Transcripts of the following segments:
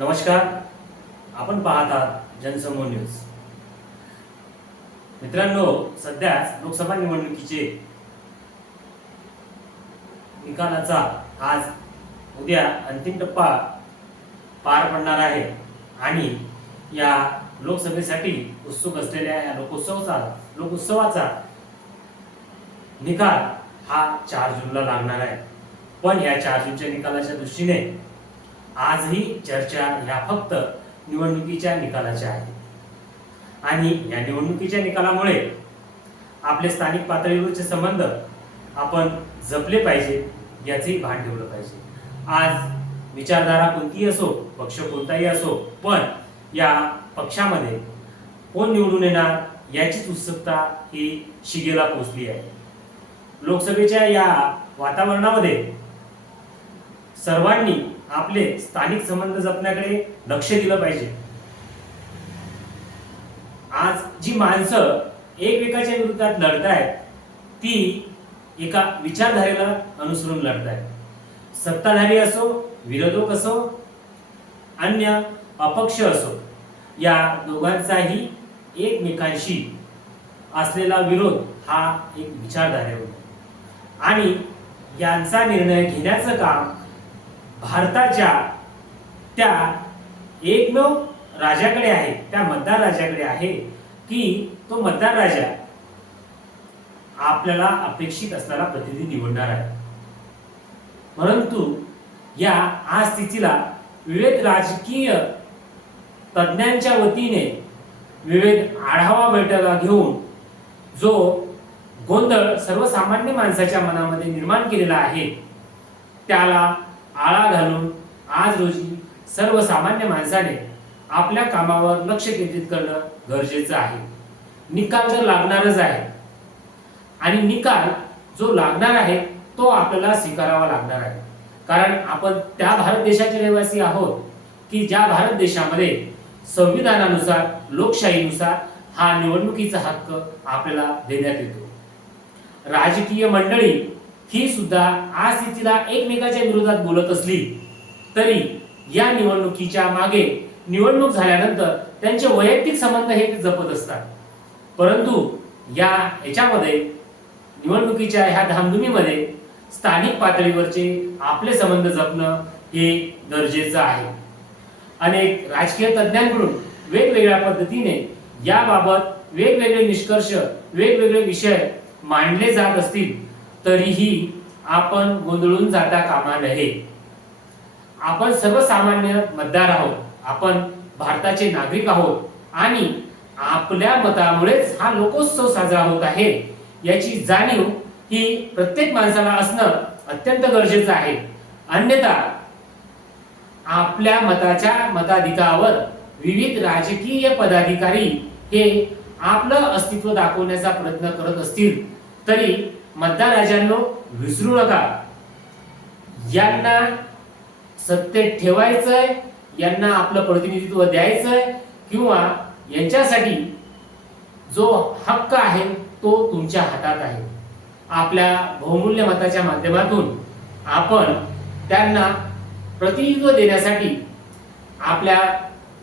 नमस्कार. आपण पाहत आहात जनसमूह न्यूज. मित्रांनो, सध्याच लोकसभा निवडणुकीचे निकालाचा आज उद्या अंतिम टप्पा पार पडणार आहे आणि या लोकसभेसाठी उत्सुक असलेल्या या लोकोत्सवाचा निकाल हा 4 जूनला लागणार आहे. पण या 4 जूनच्या निकालाच्या दृष्टीने आजही चर्चा ह्या फक्त निवडणुकीच्या निकालाच्या आहे आणि या निवडणुकीच्या निकालामुळे आपले स्थानिक पातळीवरचे संबंध आपण जपले पाहिजे, याचेही भान ठेवलं पाहिजे. आज विचारधारा कोणतीही असो, पक्ष कोणताही असो, पण या पक्षामध्ये कोण निवडून येणार याचीच उत्सुकता ही शिगेला पोहोचली आहे. लोकसभेच्या या वातावरणामध्ये सर्वांनी आपले स्थानिक संबंध जपण्याकडे लक्ष दिलं पाहिजे. आज जी माणसं एकमेकाच्या विरोधात लढतायत ती एका विचारधारेला अनुसरून लढतायत. सत्ताधारी असो, विरोधक असो, अन्य अपक्ष असो, या दोघांचाही एकमेकांशी असलेला विरोध हा एक विचारधारेवर आणि यांचा निर्णय घेण्याचं काम भारताच्या त्या एकमेव राजाकडे आहे, त्या मतदार राजाकडे आहे की तो मतदार राजा आपल्याला अपेक्षित असणारा प्रतिनिधी निवडणार आहे. परंतु या आज स्थितीला विविध राजकीय तज्ञांच्या वतीने विविध आढावा बैठका घेऊन जो गोंधळ सर्वसामान्य माणसाच्या मनामध्ये निर्माण केलेला आहे त्याला आळा घालून आज रोजी सर्वसामान्य माणसाने आपल्या कामावर लक्ष केंद्रित करणं गरजेचं आहे. निकाल तर लागणारच आहे आणि निकाल जो लागणार आहे तो आपल्याला स्वीकारावा लागणार आहे. कारण आपण त्या भारत देशाचे रहिवासी आहोत की ज्या भारत देशामध्ये संविधानानुसार, लोकशाहीनुसार हा निवडणुकीचा हक्क आपल्याला देण्यात येतो. राजकीय मंडळी ही सुद्धा आज स्थितीला एकमेकाच्या विरोधात बोलत असली तरी या निवडणुकीच्या मागे निवडणूक झाल्यानंतर त्यांचे वैयक्तिक संबंध हे जपत असतात. परंतु याच्यामध्ये निवडणुकीच्या ह्या धामधुमीमध्ये स्थानिक पातळीवरचे आपले संबंध जपणं हे गरजेचं आहे. अनेक राजकीय तज्ञांकडून वेगवेगळ्या पद्धतीने याबाबत वेगवेगळे निष्कर्ष, वेगवेगळे विषय मांडले जात असतील तरीही आपण गोंधळून जाता कामा नये. आपण सर्वसामान्य मतदार आहोत, आपण भारताचे नागरिक आहोत आणि आपल्या मतामुळेच हा लोकोत्सव साजरा होत आहे याची जाणीव ही प्रत्येक माणसाला असणं अत्यंत गरजेचं आहे. अन्यथा आपल्या मताधिकारावर विविध राजकीय पदाधिकारी हे आपलं अस्तित्व दाखवण्याचा प्रयत्न करत असतील तरी मतदार राजांनो, विसरू नका, यांना सत्तेत ठेवायचंय, यांना आपलं प्रतिनिधित्व द्यायचंय किंवा यांच्यासाठी जो हक्क आहे तो तुमच्या हातात आहे. आपल्या बहुमूल्य मताच्या माध्यमातून आपण त्यांना प्रतिनिधित्व देण्यासाठी आपल्या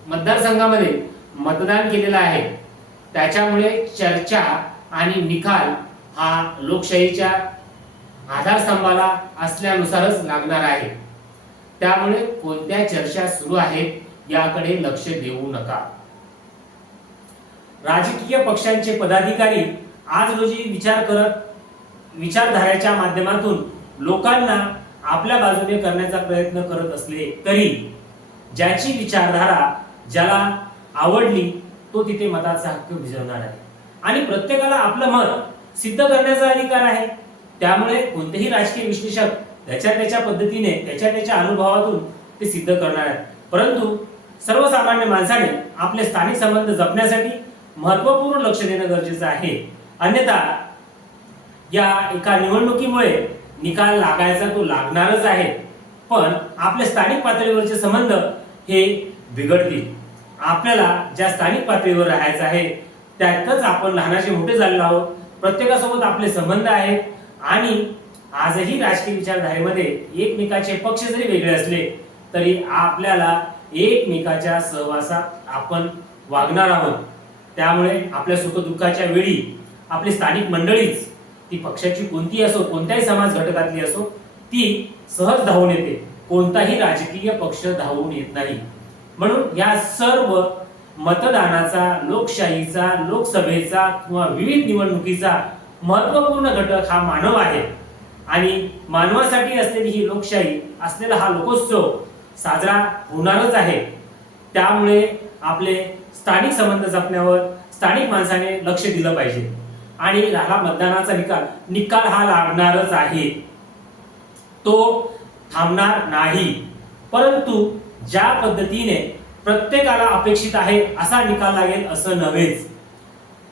मतदारसंघामध्ये मतदान केलेलं आहे. त्याच्यामुळे चर्चा आणि निकाल हा लोकशाहीच्या आधारस्तंभाला असल्यानुसारच लागणार आहे. त्यामुळे कोणत्या चर्चा सुरू आहेत याकडे लक्ष देऊ नका. राजकीय पक्षांचे पदाधिकारी आज रोजी विचारधारेच्या माध्यमातून लोकांना आपल्या बाजूने करण्याचा प्रयत्न करत असले तरी ज्याची विचारधारा ज्याला आवडली तो तिथे मताचा हक्क भिजवणार आहे आणि प्रत्येकाला आपलं मत सिद्ध करण्याचा अधिकार आहे. त्यामुळे कोणतेही राजकीय विश्लेषक त्याच्या पद्धतीने त्याच्या अनुभवातून ते सिद्ध करणार आहेत. परंतु सर्वसामान्य माणसाने आपले स्थानिक संबंध जपण्यासाठी महत्त्वपूर्ण लक्ष देणं गरजेचं आहे. अन्यथा या एका निवडणुकीमुळे निकाल लागायचा तो लागणारच आहे, पण आपले स्थानिक पातळीवरचे संबंध हे बिघडतील. आपल्याला ज्या स्थानिक पातळीवर राहायचं आहे त्यातच आपण लहानाचे मोठे झालेलो आहोत. प्रत्येकासोबत आपले संबंध आहेत आणि आजही राजकीय विचारधारेमध्ये एकमेकाचे पक्ष जरी वेगळे असले तरी आपल्याला एकमेकाच्या सहवासात आपण वागणार आहोत. त्यामुळे आपल्या सुखदुःखाच्या वेळी आपली स्थानिक मंडळीच, ती पक्षाची कोणती असो, कोणत्याही समाज घटकातली असो, ती सहज धावून येते. कोणताही राजकीय पक्ष धावून येत नाही. म्हणून या सर्व मतदानाचा, लोकशाहीचा, लोकसभेचा किंवा विविध निवडणुकीचा महत्त्वपूर्ण घटक हा मानव आहे. आणि मानवासाठी असलेली ही लोकशाही, असलेला हा लोकोत्सव साजरा होणारच आहे. त्यामुळे आपले स्थानिक संबंध जपण्यावर स्थानिक माणसाने लक्ष दिलं पाहिजे. आणि राहिला मतदानाचा निकाल हा लागणारच आहे, तो थांबणार नाही. परंतु ज्या पद्धतीने प्रत्येकाला अपेक्षित आहे असा निकाल लागेल असं नव्हेच.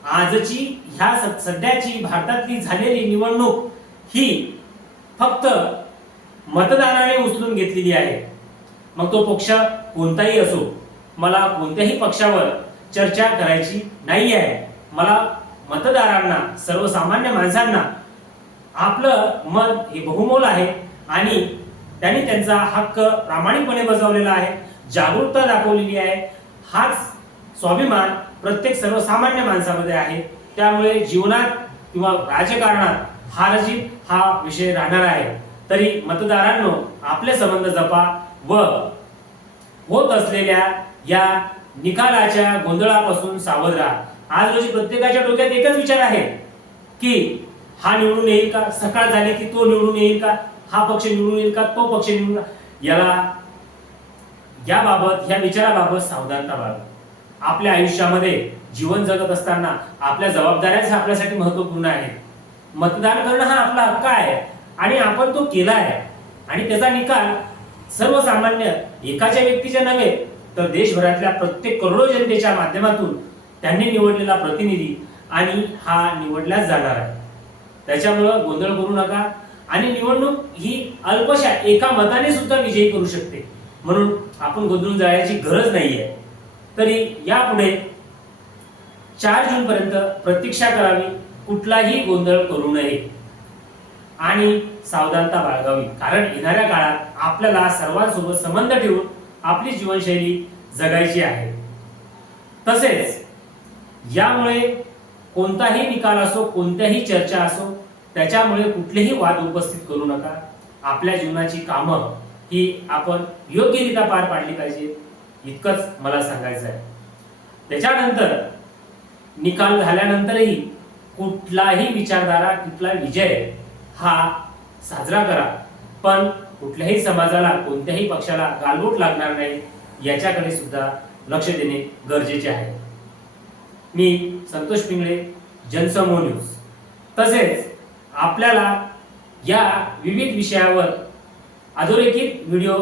आजची ह्या सध्याची भारतातली झालेली निवडणूक ही फक्त मतदानाने उचलून घेतलेली आहे. मग तो पक्ष कोणताही असो, मला कोणत्याही पक्षावर चर्चा करायची नाही आहे. मला मतदारांना, सर्वसामान्य माणसांना आपलं मत हे बहुमोल आहे आणि त्यांनी त्यांचा हक्क प्रामाणिकपणे बजावलेला आहे, जागरूकता दाखवलेली आहे. हाच स्वाभिमान प्रत्येक सर्वसामान्य माणसामध्ये आहे. त्यामुळे जीवनात किंवा राजकारणात हार जीत हा विषय राहणार आहे. तरी मतदारांनो, आपले संबंध जपा व होत असलेल्या या निकालाच्या गोंधळापासून सावध राहा. आज रोजी प्रत्येकाच्या डोक्यात एकच विचार आहे की हा निवडून येईल का, सकाळ झाली की तो निवडून येईल का, हा पक्ष निवडून येईल का, तो पक्ष निवडून. याबाबत, या विचाराबाबत सावधानता बाळगा. आपल्या आयुष्यामध्ये जीवन जगत असताना आपल्या जबाबदाऱ्या आपल्यासाठी महत्त्वपूर्ण आहे. मतदान करणं हा आपला हक्क आहे आणि आपण तो केला आहे. आणि त्याचा निकाल सर्वसामान्य एकाच्या व्यक्तीच्या नव्हे, तर देशभरातल्या प्रत्येक करोडो जनतेच्या माध्यमातून त्यांनी निवडलेला प्रतिनिधी आणि हा निवडलाच जाणार आहे. त्याच्यामुळं गोंधळ करू नका. आणि निवडणूक ही अल्पशा एका मताने सुद्धा विजयी करू शकते. म्हणून आपण गोंधळून जायची गरज नाहीये. तरी यापुढे 4 जून पर्यंत प्रतीक्षा करावी, कुठलाही गोंधळ करू नये आणि सावधानता बाळगावी. कारण येणाऱ्या काळात आपल्याला सर्वांसोबत संबंध ठेवून आपली जीवनशैली जगायची आहे. तसेच यामुळे कोणताही निकाल असो, कोणत्याही चर्चा असो, त्याच्यामुळे कुठलेही वाद उपस्थित करू नका. आपल्या जीवनाची कामं ही आपण योग्यरित्या पार पाडली पाहिजे, इतकंच मला सांगायचं आहे. त्याच्यानंतर निकाल झाल्यानंतरही कुठलाही विचारधारा, कुठला विजय हा साजरा करा, पण कुठल्याही समाजाला, कोणत्याही पक्षाला गालबोट लागणार नाही याच्याकडे सुद्धा लक्ष देणे गरजेचे आहे. मी संतोष पिंगळे, जनसमूह न्यूज. तसेच आपल्याला या विविध विषयावर अधोरेखित व्हिडिओ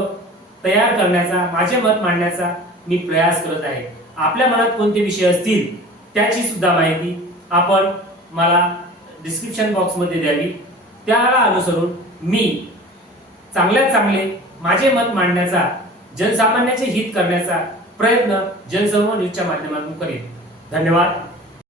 तयार करण्याचा, माझे मत मांडण्याचा मी प्रयास करत आहे. आपल्या मनात कोणते विषय असतील त्याची सुद्धा माहिती आपण मला डिस्क्रिप्शन बॉक्समध्ये द्यावी. त्याला अनुसरून मी चांगल्यात चांगले माझे मत मांडण्याचा, जनसामान्याचे हित करण्याचा प्रयत्न जनसमूह न्यूजच्या माध्यमातून करेन. धन्यवाद.